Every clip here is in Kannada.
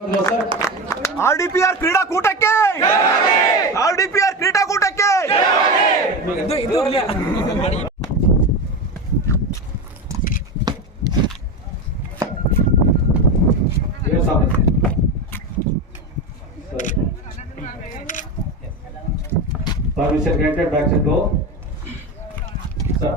ಆರ್ಡಿಪಿಆರ್ ಕ್ರೀಡಾಕೂಟಕ್ಕೆ ಆರ್ಡಿಪಿಆರ್ ಕ್ರೀಡಾಕೂಟಕ್ಕೆ Permission granted, back and go. Sir.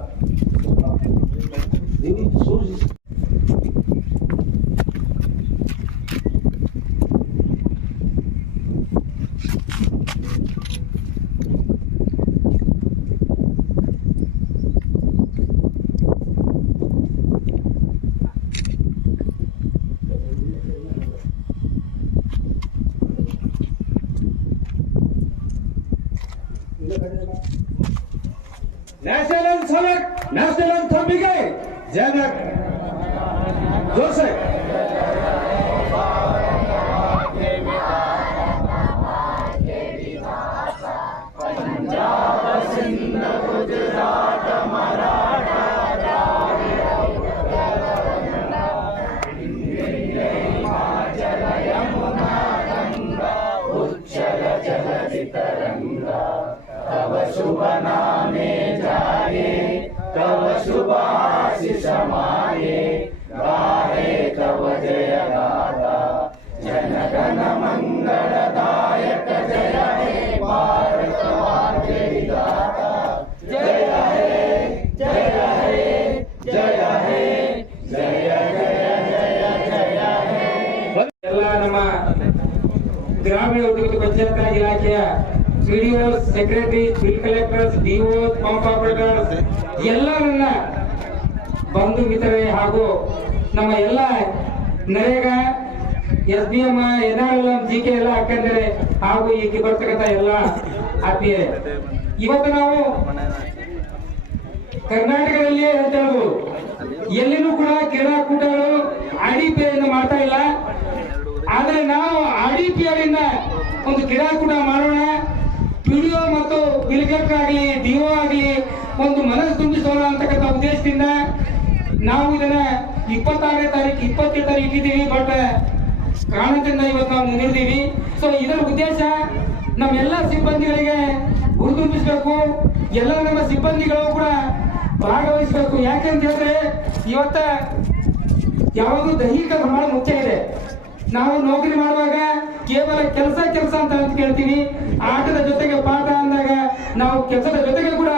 National anthem begin. Janak Joseph. Punjab, Sindh, Gujarat, Maratha, Dravida, Uttarakhanda, Himachala, Yamuna, Ganga, Uchala, Jaladi, Taranga. तव शुभ नामे जाये तव शुभ आशीष माये गाहे तव जय गाथा जन गण मंगलदायक जय हे भारत भाग्य विधाता जय हे जय हे जय हे जय जय जय जय हे ಎಲ್ಲ ನಮ್ಮ ಗ್ರಾಮೀಣ ಉದ್ಯೋಗ ಪಂಚಾಯತ್ ಇಲಾಖೆಯ PDOs, secretaries, bill collectors, DOs, pump operators ಎಲ್ಲರನ್ನ ಬಂಧು ಮಿತ್ರರೇ ಹಾಗೂ ನಮ್ಮ ಎಲ್ಲ ನರೇಗಾ SBM NRLM GK ಎಲ್ಲ ಅಕ್ಕಂದರೆ ಹಾಗೂ ಈಗ ಬರ್ತಕ್ಕಂಥ ಎಲ್ಲ ಆತ್ಮೀಯರೇ, ಇವತ್ತು ನಾವು ಕರ್ನಾಟಕದಲ್ಲಿ ಅಂತ ಹೇಳ್ಬೋದು ಎಲ್ಲಿನೂ ಕೂಡ ಕ್ರೀಡಾಕೂಟಗಳು IDPR ಮಾಡ್ತಾ ಇಲ್ಲ. ಆದ್ರೆ ನಾವು IDPR ಇಂದ ಒಂದು ಕ್ರೀಡಾಕೂಟ ಮಾಡೋಣ, PDO ಮತ್ತು ಬಿಲ್ ಕಲೆಕ್ಟರ್ ಆಗಲಿ DO ಆಗಲಿ ಒಂದು ಮನಸ್ಸು ತುಂಬಿಸೋಣ ಅಂತಕ್ಕಂಥ ಉದ್ದೇಶದಿಂದ ನಾವು ಇದನ್ನ 26ನೇ ತಾರೀಕು 27ನೇ ತಾರೀಕು ಇಟ್ಟಿದ್ದೀವಿ. ಬಟ್ ಕಾರಣದಿಂದ ಇವತ್ತು ನಾವು ಮುಂದಿದ್ದೀವಿ. ಸೊ ಇದರ ಉದ್ದೇಶ ನಮ್ಮೆಲ್ಲ ಸಿಬ್ಬಂದಿಗಳಿಗೆ ಹುರಿದುಂಬಿಸಬೇಕು, ಎಲ್ಲ ನಮ್ಮ ಸಿಬ್ಬಂದಿಗಳು ಕೂಡ ಭಾಗವಹಿಸಬೇಕು. ಯಾಕೆಂತ ಹೇಳಿದ್ರೆ ಇವತ್ತ ಯಾವಾಗಲೂ ದೈಹಿಕ ಪ್ರಮಾಣ ಮುಖ್ಯ ಇದೆ. ನಾವು ನೌಕರಿ ಮಾಡುವಾಗ ಕೇವಲ ಕೆಲಸ ಅಂತ ಕೇಳ್ತೀವಿ. ಆಟದ ಜೊತೆಗೆ ಪಾಠ ಅಂದಾಗ ನಾವು ಕೆಲಸದ ಜೊತೆಗೆ ಕೂಡ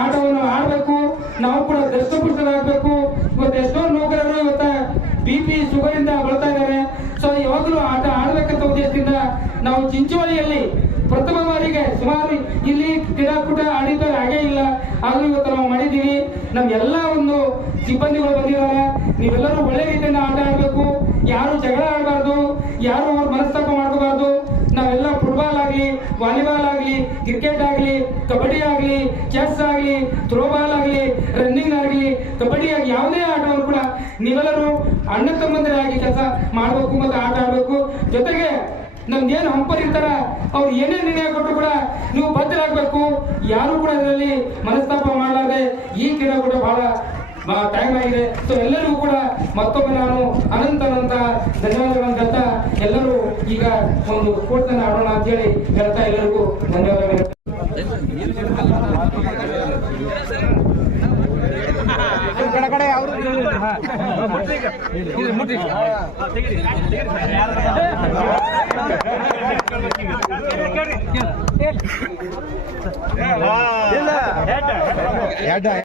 ಆಟವನ್ನು ಆಡಬೇಕು, ನಾವು ಕೂಡ ದೃಷ್ಟಪುಷ್ಟರಾಗಬೇಕು. ಇವತ್ತು ಎಷ್ಟೋ ನೌಕರರು ಇವತ್ತ BP ಶುಗರ್ ಇಂದ ಬಳತಾ ಇದ್ದಾರೆ. ಸೊ ಯಾವಾಗಲೂ ಆಟ ಆಡಬೇಕಂತ ಉದ್ದೇಶದಿಂದ ನಾವು ಚಿಂಚೋಳಿಯಲ್ಲಿ ಪ್ರಥಮ ಬಾರಿಗೆ ಸುಮಾರು ಇಲ್ಲಿ ಕ್ರೀಡಾಕೂಟ ಆಡಿದ್ದಾರೆ ಹಾಗೇ ಇಲ್ಲ, ಆದ್ರೂ ಇವತ್ತು ನಾವು ಮಾಡಿದ್ದೀವಿ. ನಮ್ಗೆಲ್ಲ ಒಂದು ಸಿಬ್ಬಂದಿಗಳು ಬಂದಿದ್ದಾರೆ. ನೀವೆಲ್ಲರೂ ಒಳ್ಳೆ ರೀತಿಯಿಂದ ಆಟ ಆಡಬೇಕು, ಯಾರು ಜಗಳ ಆಡಬಾರ್ದು, ಯಾರು ಅವ್ರ ಮನಸ್ತಾಪ ಮಾಡ್ಕೋಬಾರ್ದು. ನಾವೆಲ್ಲ ಫುಟ್ಬಾಲ್ ಆಗಲಿ, ವಾಲಿಬಾಲ್ ಆಗಲಿ, ಕ್ರಿಕೆಟ್ ಆಗಲಿ, ಕಬಡ್ಡಿ ಆಗಲಿ, ಚೆಸ್ ಆಗಲಿ, ಥ್ರೋಬಾಲ್ ಆಗಲಿ, ರನ್ನಿಂಗ್ ಆಗಲಿ, ಕಬಡ್ಡಿ ಆಗಿ ಯಾವುದೇ ಆಟವನ್ನು ಕೂಡ ನೀವೆಲ್ಲರೂ ಅಣ್ಣ ತಮ್ಮಂದಿರಾಗಿ ಕೆಲಸ ಮಾಡಬೇಕು ಮತ್ತು ಆಟ ಆಡಬೇಕು. ಜೊತೆಗೆ ನಮ್ಗೇನು ಹಂಪರ್ ಇರ್ತಾರ ಅವ್ರು ಏನೇ ನಿರ್ಣಯ ಕೊಟ್ಟರು ಕೂಡ ನೀವು ಬದ್ಧರಾಗಬೇಕು. ಯಾರು ಕೂಡ ಇದರಲ್ಲಿ ಮನಸ್ತಾಪ ಮಾಡಲಾರದೆ ಈ ಕ್ರೀಡಾಕೂಟ ಬಹಳ ಟೈಮ್ ಆಗಿದೆ. ಸೊ ಎಲ್ಲರಿಗೂ ಕೂಡ ಮತ್ತೊಮ್ಮೆ ನಾನು ಅನಂತ ಧನ್ಯವಾದಗಳನ್ನು ಹೇಳ್ತಾ ಎಲ್ಲರೂ ಈಗ ಒಂದು ಸ್ಪೋರ್ಟ್ಸ್ ಅನ್ನು ಆಡೋಣ ಅಂತ ಹೇಳಿ ಹೇಳ್ತಾ ಎಲ್ಲರಿಗೂ ಧನ್ಯವಾದಗಳು. ಕಡೆ ಅವರು